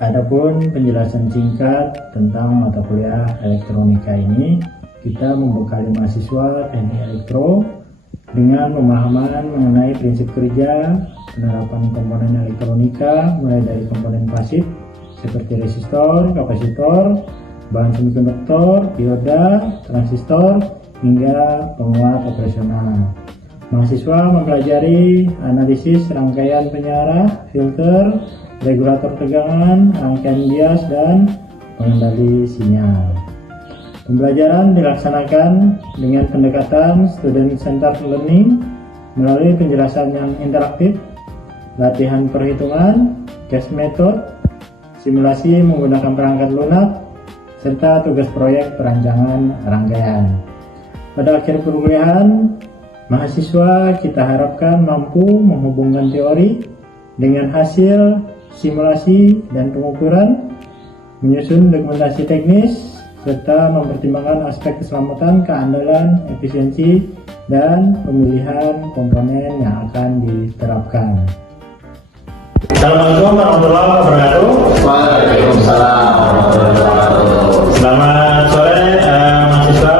Adapun penjelasan singkat tentang mata kuliah elektronika ini, kita membekali mahasiswa teknik elektro dengan pemahaman mengenai prinsip kerja, penerapan komponen elektronika mulai dari komponen pasif seperti resistor, kapasitor, bahan semikonduktor, dioda, transistor, hingga penguat operasional. Mahasiswa mempelajari analisis rangkaian penyiarah, filter, regulator tegangan, rangkaian bias, dan pengendali sinyal. Pembelajaran dilaksanakan dengan pendekatan student-centered learning melalui penjelasan yang interaktif, latihan perhitungan, case method, simulasi menggunakan perangkat lunak, serta tugas proyek perancangan rangkaian. Pada akhir perkuliahan, mahasiswa kita harapkan mampu menghubungkan teori dengan hasil simulasi dan pengukuran, menyusun dokumentasi teknis, serta mempertimbangkan aspek keselamatan, keandalan, efisiensi, dan pemilihan komponen yang akan diterapkan. Assalamualaikum warahmatullahi wabarakatuh. Waalaikumsalam warahmatullahi wabarakatuh. Selamat sore mahasiswa.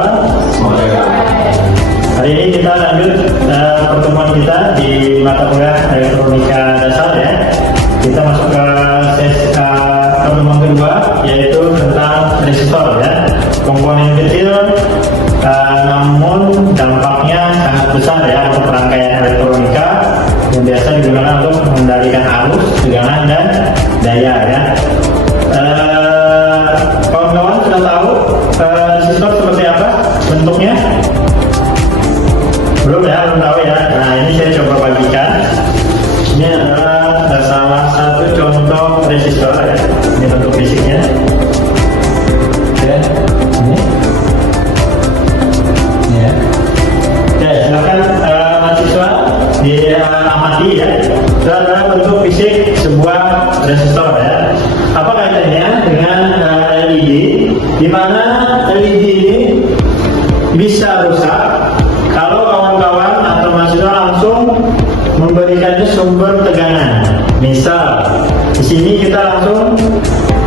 Hari ini kita lanjut pertemuan kita di mata kuliah elektronika dasar ya. Kita masuk ke pertemuan kedua, yaitu tentang resistor ya. Komponen kecil namun dampaknya sangat besar ya untuk rangkaian elektronika yang biasa digunakan untuk mengendalikan arus, tegangan, dan daya ya. Kawan-kawan sudah tahu resistor seperti apa bentuknya? Belum ya, belum tahu ya. Nah, ini saya coba bagikan. Ini adalah salah satu contoh resistor ya. Ini bentuk fisiknya. Oke, ini. Ya. Oke, silakan mahasiswa diamati ya. Itu adalah bentuk fisik sebuah resistor ya. Apa kaitannya dengan LED? Di mana LED ini bisa rusak kalau kawan-kawan atau mahasiswa langsung memberikannya sumber tegangan. Misal di sini kita langsung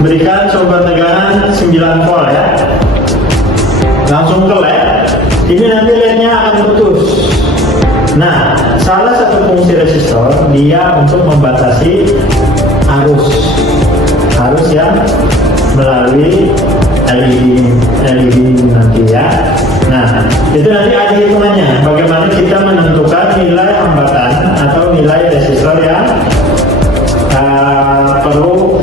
berikan sumber tegangan 9 volt ya, langsung ke LED, ini nanti LED-nya akan putus. Nah, salah satu fungsi resistor dia untuk membatasi arus yang melalui LED nanti ya. Nah, itu nanti ada hitungannya bagaimana kita menentukan nilai hambatan atau nilai resistor yang perlu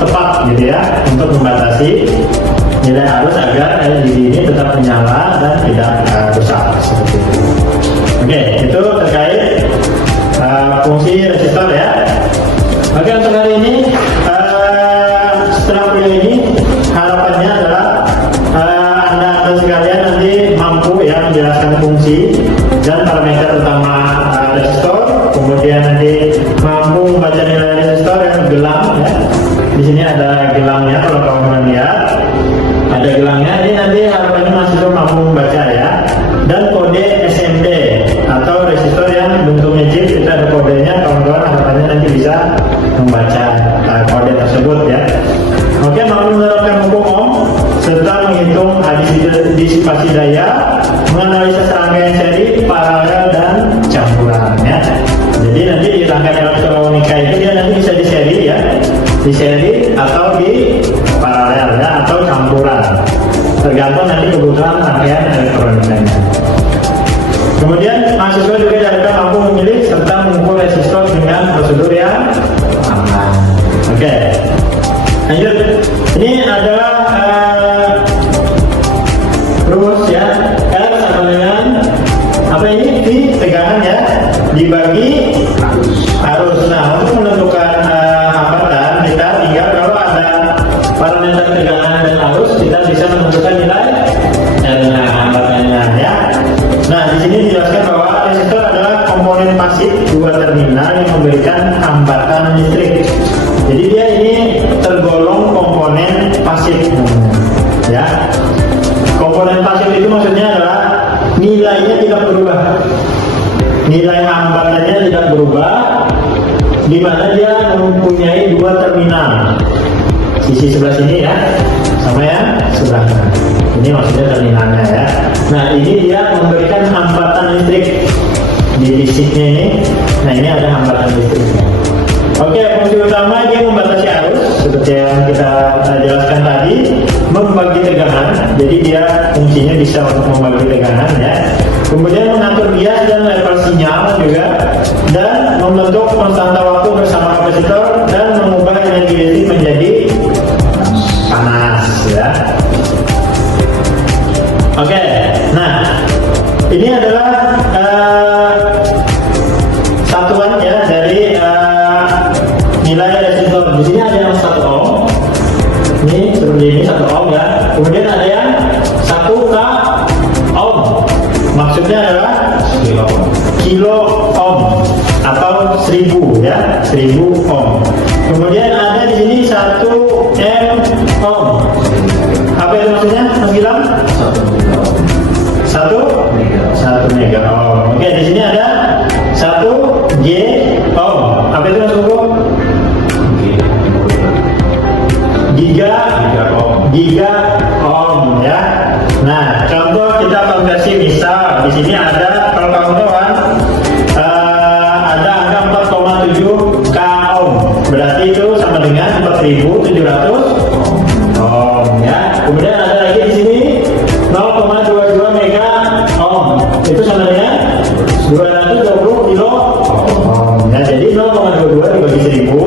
tepat gitu ya untuk membatasi nilai arus agar LED ini tetap menyala dan tidak rusak seperti itu. Oke, itu terkait fungsi resistor ya. Oke, untuk hari ini setelah kuliah ini harapannya adalah anda sekalian nanti mampu ya menjelaskan fungsi dan parameter utama resistor, kemudian nanti mampu membaca nilai resistor membaca kode tersebut ya. Oke, mampu menerapkan hukum Ohm serta menghitung disipasi daya, menganalisa serangkaian seri, paralel dan campuran ya. Jadi nanti di rangkaian elektronika itu dia nanti bisa di seri ya, di seri atau di paralel ya, atau campuran, tergantung nanti kebutuhan rangkaian elektronikanya. Kemudian mahasiswa juga diharapkan mampu memilih serta mengukur resistor dengan prosedur yang aman. Oke, lanjut. Ini adalah rumus ya, R sama dengan apa ini? V tegangan ya, dibagi arus. Nah, untuk menentukan hambatan kita tinggal kalau ada parameter tegangan dan arus, kita bisa menentukan nilai hambatannya ya. Nah, di sini dijelaskan bahwa resistor adalah komponen pasif dua terminal yang memberikan hambatan listrik. Jadi dia ini tergolong komponen pasif ya. Komponen pasif itu maksudnya adalah nilainya tidak berubah, nilai hambatannya tidak berubah, di mana dia mempunyai dua terminal, sisi sebelah sini ya, sama yang sebelah kanan. Ini maksudnya terminalnya ya. Nah, ini dia memberikan hambatan listrik di fisiknya ini. Nah, ini ada hambatan listriknya. Oke, fungsi utama dia membatasi arus seperti yang kita jelaskan tadi, membagi tegangan. Jadi dia fungsinya bisa untuk membagi tegangan ya. Kemudian mengatur bias dan level sinyal juga, dan membentuk konstanta waktu bersama kapasitor dan mengubah energi listrik menjadi panas ya. Oke, nah ini adalah satuan ya dari nilai resistor. Di sini ada yang 1 ohm, ini seperti ini 1 ohm ya. Kemudian ada yang 1 k ohm, maksudnya adalah kilo ohm atau 1000 ya, 1000 ohm. Kemudian ada di sini 1 m ohm. Apa itu maksudnya? Bilang 1 mega ohm. Oke, di sini ada 1 G ohm. Apa itu maksudku? Giga ohm ya. Nah, contoh kita konversi misal di sini ada, kalau kawan-kawan ada angka 4,7 k ohm. Berarti itu sama dengan 4.700 ohm ya. Kemudian ada lagi di sini 0,22 mega ohm. Itu sama dengan 220 kilo ohm. Ya, jadi 0,22 dibagi 1000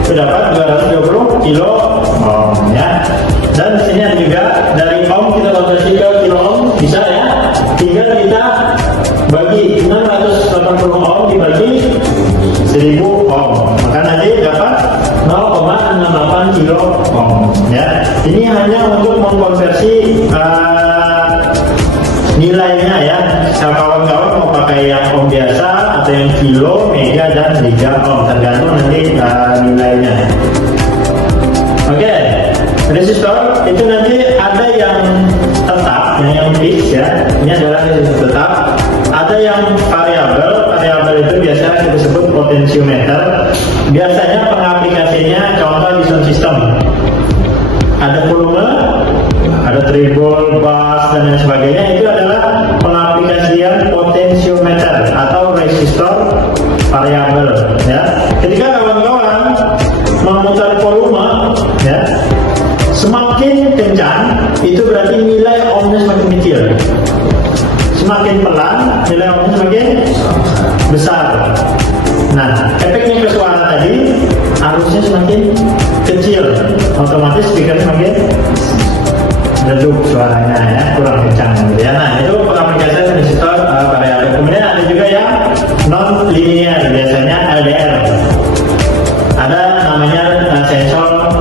itu dapat 220 kilo ohm ya. Dan di sini ada juga dari ohm kita konversi ke kilo ohm bisa ya. Tinggal kita bagi 680 ohm dibagi 1000 ohm. Maka nanti dapat 0,68 kilo ohm ya. Ini hanya untuk mengkonversi nilainya ya. Kawan-kawan mau pakai yang ohm biasa atau yang kilo, mega dan giga ohm, tergantung nanti nilainya. Oke, resistor itu nanti ada yang tetap, yang fix ya. Ini adalah resistor tetap. Ada yang variabel. Variabel itu biasanya kita sebut potensiometer. Biasanya pengaplikasinya contoh di sound system. Ada volume, ada treble, bass dan lain sebagainya. Itu adalah pengaplikasian potensiometer atau resistor variabel ya. Ketika kawan-kawan memutar volume ya, semakin kencang itu berarti nilai ohmnya semakin kecil. Semakin pelan nilai ohmnya semakin besar. Nah, efeknya ke suara tadi, arusnya semakin kecil, otomatis speaker semakin redup suaranya ya, kurang kencang gitu ya. Nah, itu pengaplikasian resistor variabel. Kemudian ada juga yang non linear, biasanya LDR. Ada namanya sensor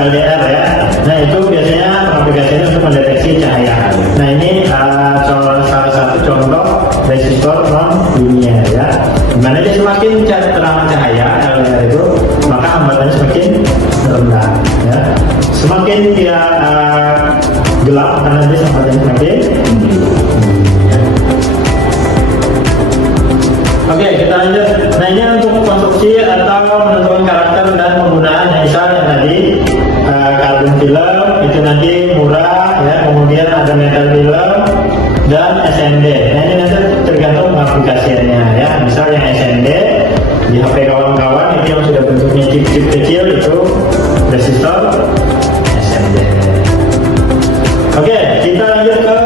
LDR ya. Nah, itu biasanya pengaplikasiannya untuk mendeteksi cahaya. Nah, ini salah satu contoh resistor non linear ya. Dimana dia semakin terang cahaya LDR itu, maka hambatannya semakin rendah ya. Semakin dia gelap, karena dia hambatannya semakin tinggi. Oke, kita lanjut. Nah, ini untuk konstruksi atau menentukan maupun karakter dan penggunaan. Misalnya tadi karbon film itu nanti murah ya, kemudian ada metal film dan SMD. Nah ini nanti tergantung aplikasinya ya. Misal yang SMD di HP kawan-kawan itu yang sudah bentuknya chip-chip kecil itu resistor SMD. Oke, kita lanjut ke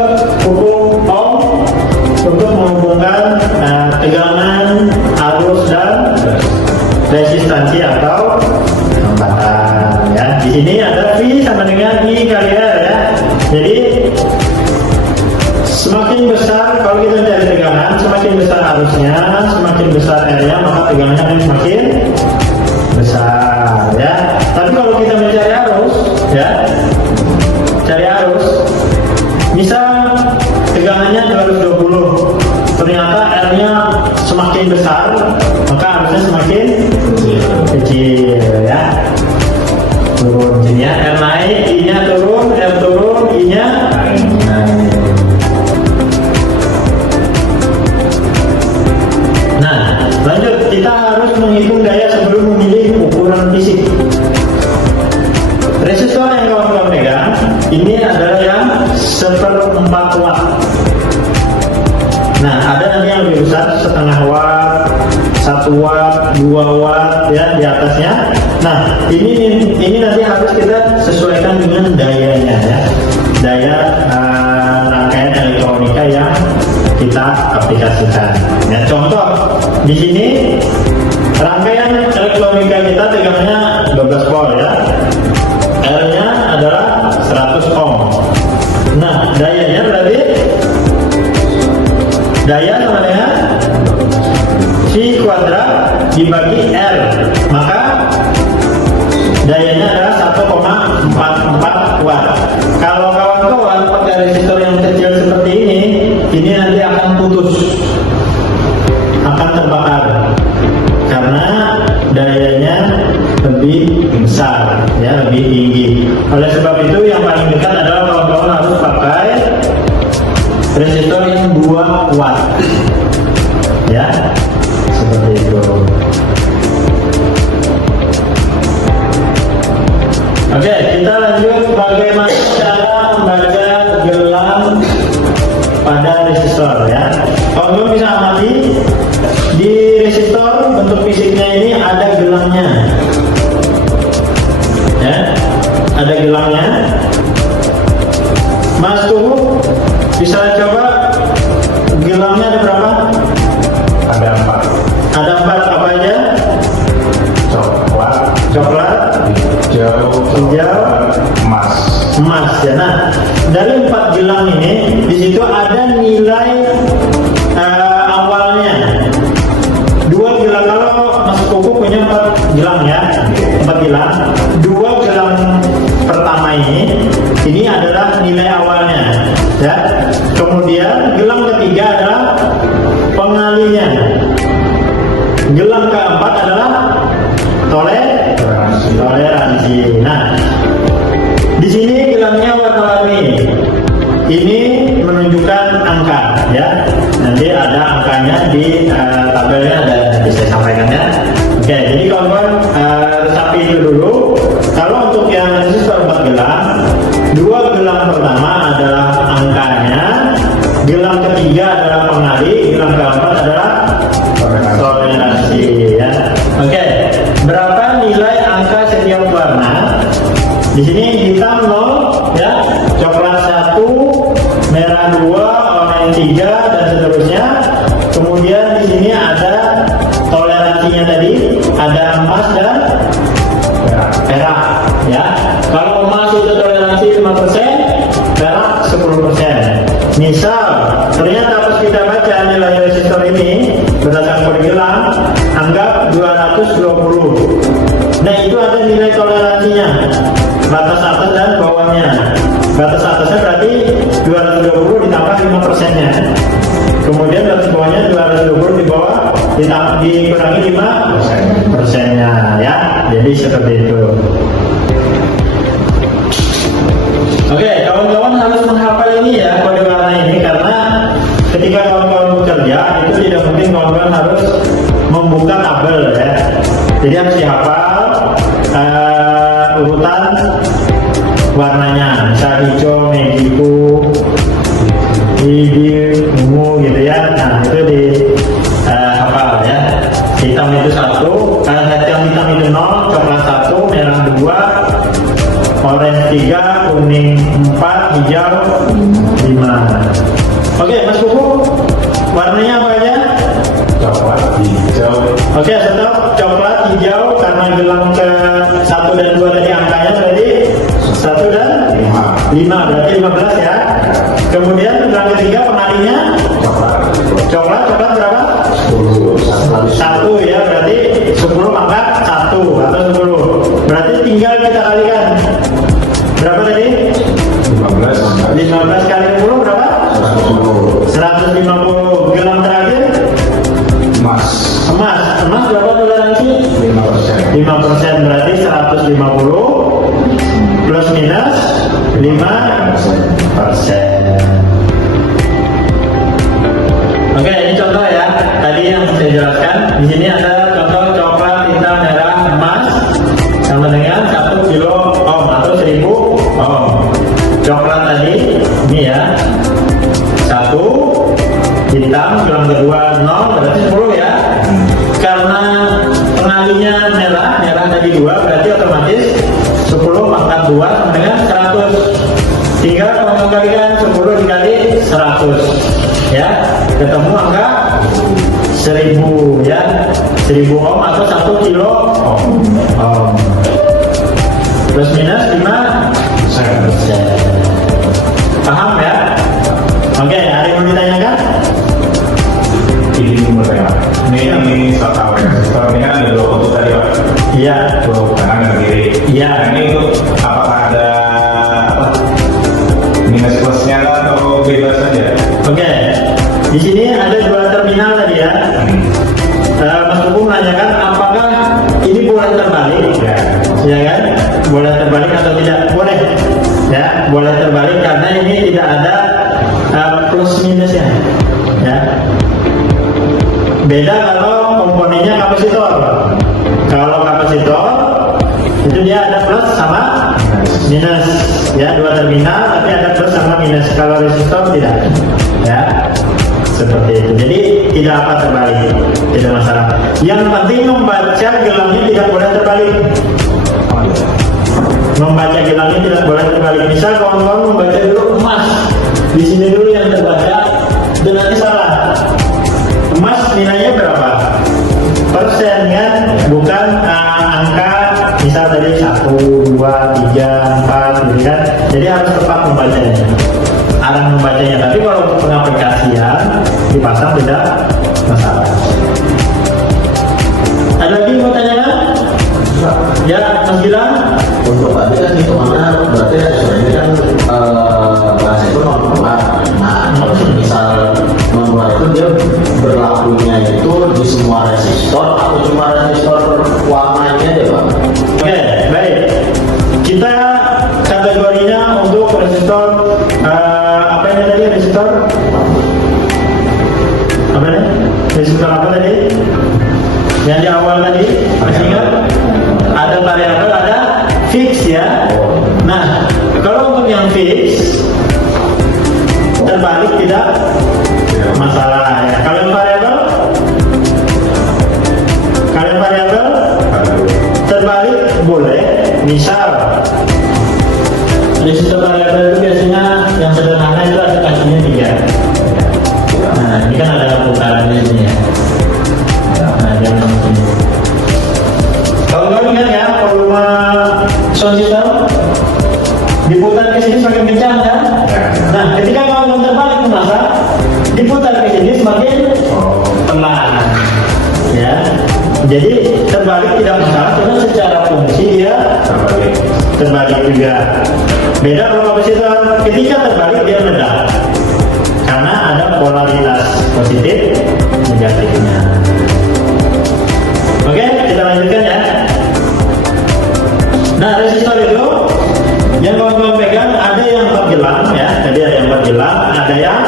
hukum Ohm untuk menghubungkan tegangan, arus dan resistansi atau hambatan ya. Di sini ada V sama dengan I kali R ya. Jadi semakin besar kalau kita mencari tegangan, semakin besar arusnya, semakin besar R-nya, maka tegangannya akan semakin besar ya. Tapi kalau kita mencari arus ya, cari arus, misal tegangannya 220, ternyata R-nya semakin besar, maka arusnya semakin kecil ya. Turun sini ya, R naik, I-nya turun, R turun, I-nya naik. Nah, lanjut, kita harus menghitung daya sebelum memilih ukuran fisik. Resistor yang kawan-kawan pegang ini adalah yang 1/4 watt. Nah, ada nanti yang lebih besar, 1/2 watt, 1 watt, 2 watt ya di atasnya. Nah, ini nanti harus kita sesuaikan dengan dayanya ya. Daya rangkaian elektronika yang kita aplikasikan. Ya, contoh di sini rangkaian elektronika kita tegangannya 12 volt ya. R-nya adalah 100 ohm. Nah, dayanya berarti daya sama dengan V kuadrat dibagi R, maka dayanya adalah 1,44 watt. Kalau kawan-kawan pakai resistor yang kecil seperti ini nanti akan putus, akan terbakar karena dayanya lebih besar ya, lebih tinggi. Oleh sebab itu yang paling dekat adalah kawan-kawan harus pakai resistor yang 2 watt ya, seperti itu. Oke, kita lanjut bagaimana cara membaca gelang pada resistor ya. Kawan-kawan bisa amati di resistor bentuk fisiknya ini ada gelangnya ya, ada gelangnya. Mas Tuhu bisa coba gelangnya ada berapa? Ada 4. Ada 4 apa aja? Coklat, hijau, emas ya. Nah, dari 4 gelang ini di situ ada nilai awalnya. 2 gelang, kalau Mas Koko punya 4 gelang ya, 4 gelang. 2 gelang pertama ini adalah nilai awalnya ya. Kemudian gelang ketiga adalah pengalinya. Gelang keempat adalah toleransi. Nah, di sini gelangnya warna-warni. Ini menunjukkan angka ya. Nanti ada angkanya di tabelnya, ada bisa sampaikan ya. Oke, jadi kawan-kawan resapi itu dulu. Kalau untuk yang resistor 4 gelang, 2 gelang pertama adalah angkanya, gelang ketiga adalah pengali, gelang keempat adalah toleransi ya. Oke, berapa nilai angka setiap warna? Di sini hitam 0 ya, coklat 1, merah 2, oranye 3 dan seterusnya. Kemudian di sini ada toleransinya tadi, ada emas dan perak ya. Kalau emas itu toleransi 5%, perak 10%. Misal ternyata pas kita baca nilai resistor ini berdasarkan kode gelang, anggap 220. Nah, itu ada nilai toleransinya, batas atas dan bawahnya. Batas atasnya berarti 220 ditambah 5%-nya. Kemudian batas bawahnya 220 di bawah dikurangi 5%-nya ya. Jadi seperti itu. Oke, kawan-kawan harus menghafal ini ya, kode warna ini, karena ketika kawan-kawan bekerja itu tidak mungkin kawan-kawan harus membuka tabel ya. Jadi harus dihafal urutan warnanya, misal hijau, megiku, hijau, ungu gitu ya. Nah itu di hafal ya. Hitam itu 1, yang hitam itu 0, coklat 1, merah 2, orange 3, kuning 4, hijau 5. Oke, Mas Kuku, warnanya apa aja? Coklat, hijau. Oke, stop. Coklat, hijau, karena gelang ke 1 dan 2 tadi angkanya berarti 1 dan 5, berarti 15 ya. Kemudian gelang ketiga pengalinya coklat berapa? 1 ya, berarti 10 pangkat 1 atau 10. Berarti tinggal kita kalikan. Berapa tadi? 15 kali 10 berapa? 150. Gelang terakhir? Emas berapa toleransi? 5%, berarti 150 plus minus 5%. Oke, ini contoh ya. Tadi yang saya jelaskan. Di sini ada contoh coklat, hitam, merah, emas sama dengan 1 kilo ohm atau 1000 ohm. Coklat tadi ini ya 1, hitam gelang kedua 0 berarti 10 ya. Karena pengalinya merah tadi 2 berarti otomatis 10 pangkat 2 sama dengan 100. Tinggal kalau mengalikan 10 dikali 100 ya, ketemu angka 1000 ya, 1000 ohm atau 1 kilo ohm. Plus minus 5%. Paham ya? Oke, ada yang mau ditanyakan? Ini bertanya. Ini saya tahu ya. Ini kan ada 2 kutub tadi Pak. Iya. Kutub kanan dan kiri. Iya. Nah, ini itu apakah ada minus plusnya atau bebas saja? Oke. Di sini ada 2 terminal tadi ya. Mas Kuku menanyakan apakah ini boleh terbalik? Ya kan? Boleh terbalik atau tidak? Boleh. Ya, boleh terbalik karena ini tidak ada plus minusnya. Ya. Beda kalau komponennya kapasitor. Kalau kapasitor itu dia ada plus sama minus. Ya, 2 terminal tapi ada plus sama minus. Kalau resistor tidak. Ya. Seperti itu. Jadi tidak apa terbalik, tidak masalah. Yang penting membaca gelangnya tidak boleh terbalik. Membaca gelangnya tidak boleh terbalik. Misal kawan-kawan membaca dulu emas, di sini dulu yang terbaca, dan nanti salah. Emas nilainya berapa? Persen kan, bukan angka. Misal tadi 1, 2, 3, 4, gitu kan. Jadi harus tepat membacanya. Arah membacanya, tapi kalau untuk pengaplikasian dipasang tidak masalah. Ada lagi mau tanyakan? Ya, Mas Gilang. Untuk tadi kan hitungannya berarti ini kan bahasa itu non-keluar. Nah, kalau misal non-keluar itu dia berlakunya itu di semua resistor atau cuma resistor warnanya aja Pak? Oke, baik. Kita kategorinya untuk resistor apa ini tadi resistor? Apa ini? Resistor apa tadi? Yang di awal tadi, masih ingat? Ada variabel, ada fix ya. Nah, kalau untuk yang fix terbalik tidak masalah ya. Kalau yang variabel terbalik boleh. Misal resistor variabel itu biasanya yang sederhana itu ada kakinya 3. Nah, ini kan ada putarannya ini ya. Nah, yang ini. Kalau kalian ingat ya, volume sound system diputar ke sini semakin kencang kan? Nah, ketika kamu terbalik merasa diputar ke sini semakin pelan. Ya. Jadi terbalik tidak masalah karena secara fungsi dia terbalik juga. Beda kalau kapasitor, ketika terbalik dia meledak karena ada polaritas positif negatifnya. Oke, kita lanjutkan ya. Nah, resistor itu yang kawan-kawan pegang ada yang 4 gelang ya. Tadi ada yang 4 gelang, ada yang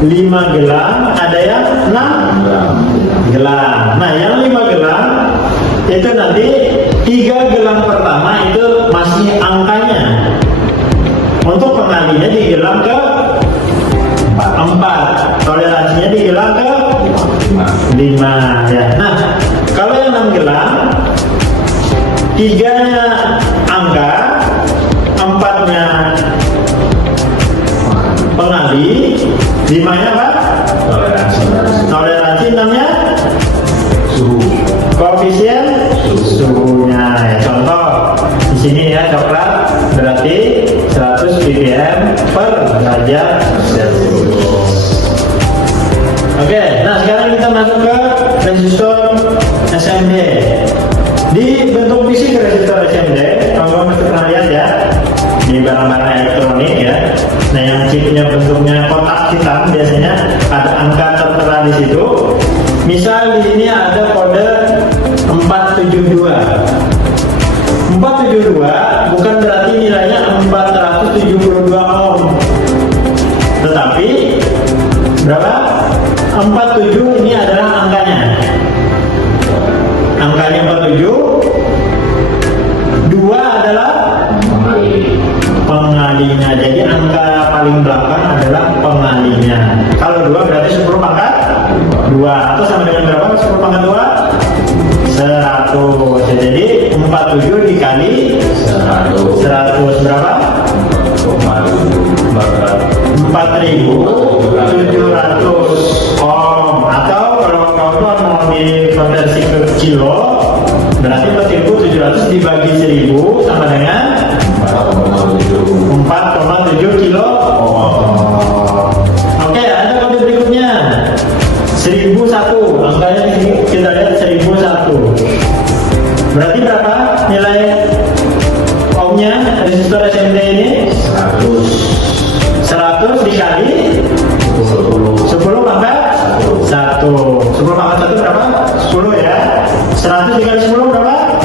5 gelang, ada yang 6 gelang. Nah, yang 5 gelang itu nanti 3 gelang ya. Nah, kalau yang 6 gelang, 3-nya angka, 4-nya pengali, 5-nya apa? Toleransi, 6-nya Suhu. koefisien suhunya. Ya, contoh di sini ya, coklat berarti 100 ppm per derajat Celcius. Oke, nah sekarang kita masuk ke resistor SMD. Di bentuk fisik resistor SMD, kalau masih pernah lihat ya, di barang-barang elektronik ya. Nah, yang chipnya bentuknya kotak hitam biasanya ada angka tertera di situ. Misal di sini ada kode 472. 472 bukan berarti nilainya 472 ohm. Tetapi berapa? 47 ini adalah angkanya. Angkanya 47. 2 adalah pengalinya. Jadi angka paling belakang adalah pengalinya. Kalau 2 berarti 10 pangkat 2. Atau sama dengan berapa? 10 pangkat 2? 100. Jadi 47 dikali 100 berapa? 4.700 ohm. Atau kalau kawan mau dikonversi ke kilo, berarti 4.700 dibagi 1000 sama dengan 4,7 kilo ohm. Oke, ada kode berikutnya 1001. Angkanya di sini kita lihat 1001. Berarti berapa nilai ohmnya resistor SMD ini? 100 dikali 10 pangkat 1. 10 pangkat 1 berapa? 10 ya. 100 dikali 10 berapa?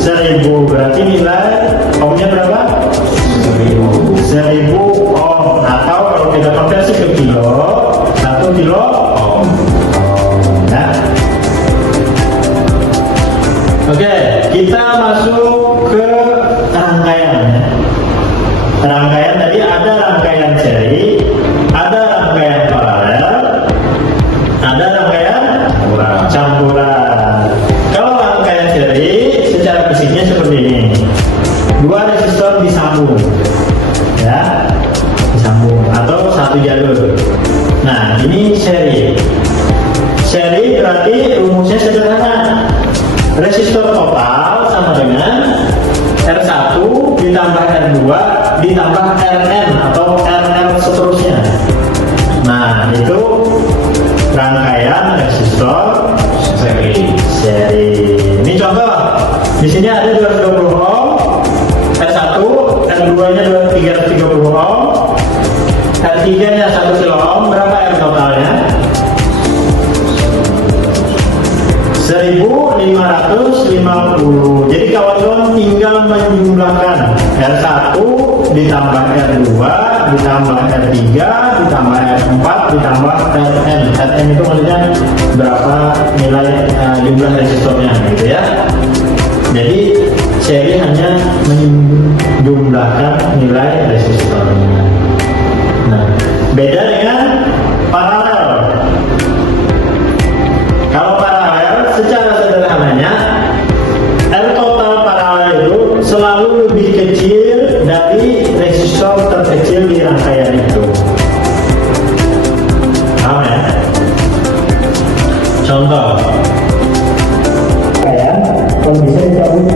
1000. Berarti nilai ohmnya berapa? 1000 ohm. Atau kalau kita konversi ke kilo, 1 kilo ohm. Ya. Oke, kita masuk ke rangkaian. Rangkaian tadi ada rangkaian seri, ada rangkaian paralel, ada rangkaian campuran. Kalau rangkaian seri secara fisiknya seperti ini. 2 resistor disambung. Ya. Disambung atau satu jalur. Nah, ini seri. Seri berarti rumusnya sederhana. Resistor total sama dengan R1 ditambah R2 ditambah Rn atau Rl seterusnya. Nah, itu rangkaian resistor seri. Ini contoh. Di sini ada 220 ohm, R1, R2-nya 330 ohm, R3-nya 1 kilo ohm. Berapa R totalnya? 1550. Jadi kawan-kawan tinggal menjumlahkan R1 ditambah R2 ditambah R3 ditambah R4 ditambah Rn. Rn itu maksudnya berapa nilai jumlah resistornya gitu ya. Jadi seri hanya menjumlahkan nilai resistornya. Nah, beda dengan paralel. Kalau paralel secara sederhananya R total paralel itu selalu lebih kecil dari resistor terkecil di rangkaian itu. Paham ya? Contoh Rangkaian kalau bisa dicabut.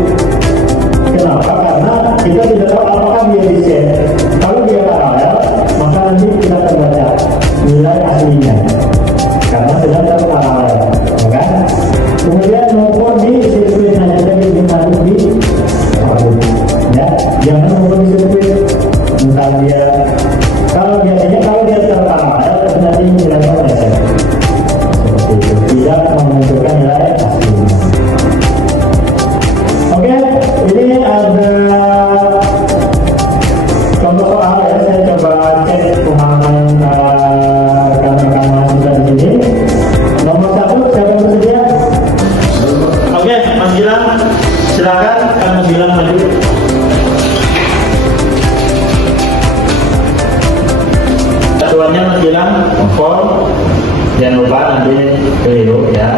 Kenapa? Karena kita tidak tahu apakah dia desain. Kalau dia paralel, maka nanti kita akan baca nilai aslinya. Karena sedang terparalel, kan? Kemudian maupun di sirkuit hanya saja ditaruh di output, ya. Jangan maupun di sirkuit entah dia kalau biasanya kalau dia terparalel nanti nilainya meleset. Seperti itu, tidak menentukan nilai aslinya. Oke, ini ada contoh soal ya. Saya coba cek pemahaman rekan-rekan mahasiswa di sini. Nomor 1, siapa yang bersedia? Oke, Mas Gilang, silakan Mas Gilang maju. Satuannya Mas Gilang, form, jangan lupa nanti ke keliru ya.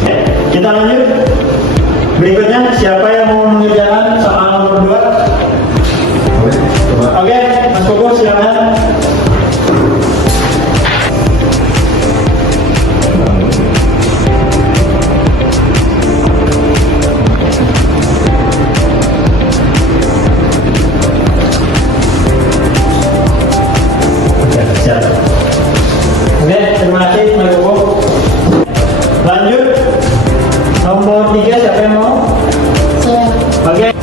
Oke, kita lanjut. Berikutnya siapa yang mau mengerjakan soal nomor 2? Oke, Mas Koko silakan. Oke, terima kasih Mas Koko. Lanjut. Nomor 3 siapa yang mau? Saya. Oke.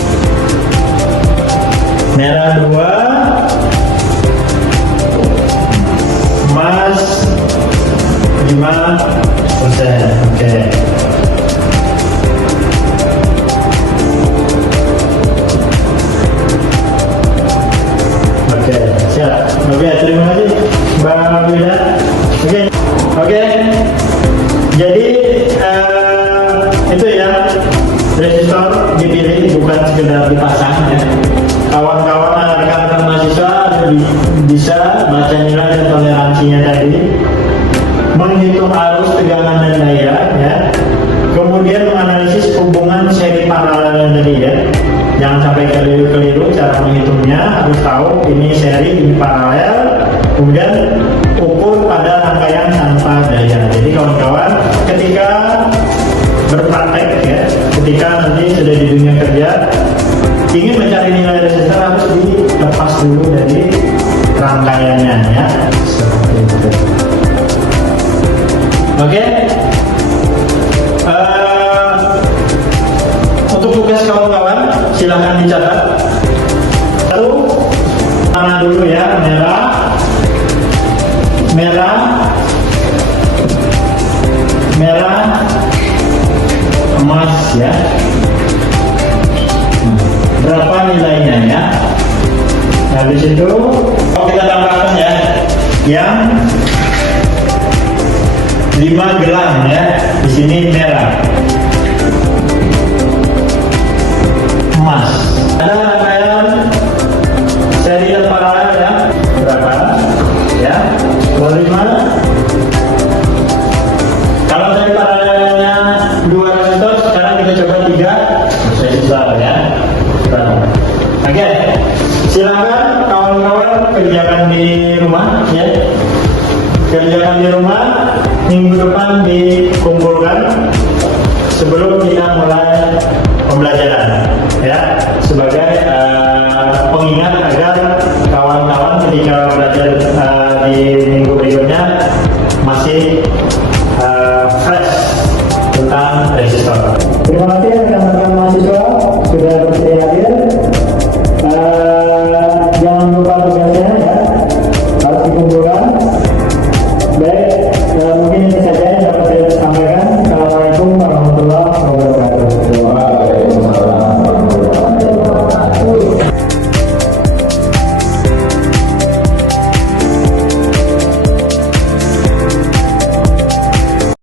Merah 2. Emas 5%. Oke. Oke, siap. Oke, terima kasih Mbak Wida. Oke. Jadi itu ya, resistor dipilih bukan sekedar dipasang ya. Kawan-kawan rekan-rekan mahasiswa bisa baca nilai dan toleransinya tadi, menghitung arus, tegangan dan daya ya. Kemudian menganalisis hubungan seri paralel tadi ya. Jangan sampai keliru-keliru cara menghitungnya, harus tahu ini seri, ini paralel. Kemudian ukur pada rangkaian tanpa daya. Jadi kawan-kawan ketika berpraktek ya, ketika nanti sudah di dunia kerja ingin mencari nilai resistor harus dilepas dulu dari rangkaiannya ya, seperti itu. Oke. Untuk tugas kawan-kawan silahkan dicatat. Satu, mana dulu ya, merah, emas ya. Berapa nilainya ya? Habis itu kita tambahkan ya, yang 5 gram ya. Di sini merah, emas. Ada rangkaian seri dan paralel ya. Berapa? Ya, 25. Kalau dari paralelnya 2 resistor, sekarang kita coba 3 resistor ya. Oke, silakan kawan-kawan kerjakan di rumah ya. Kerjakan di rumah, minggu depan dikumpulkan sebelum kita mulai pembelajaran ya, sebagai pengingat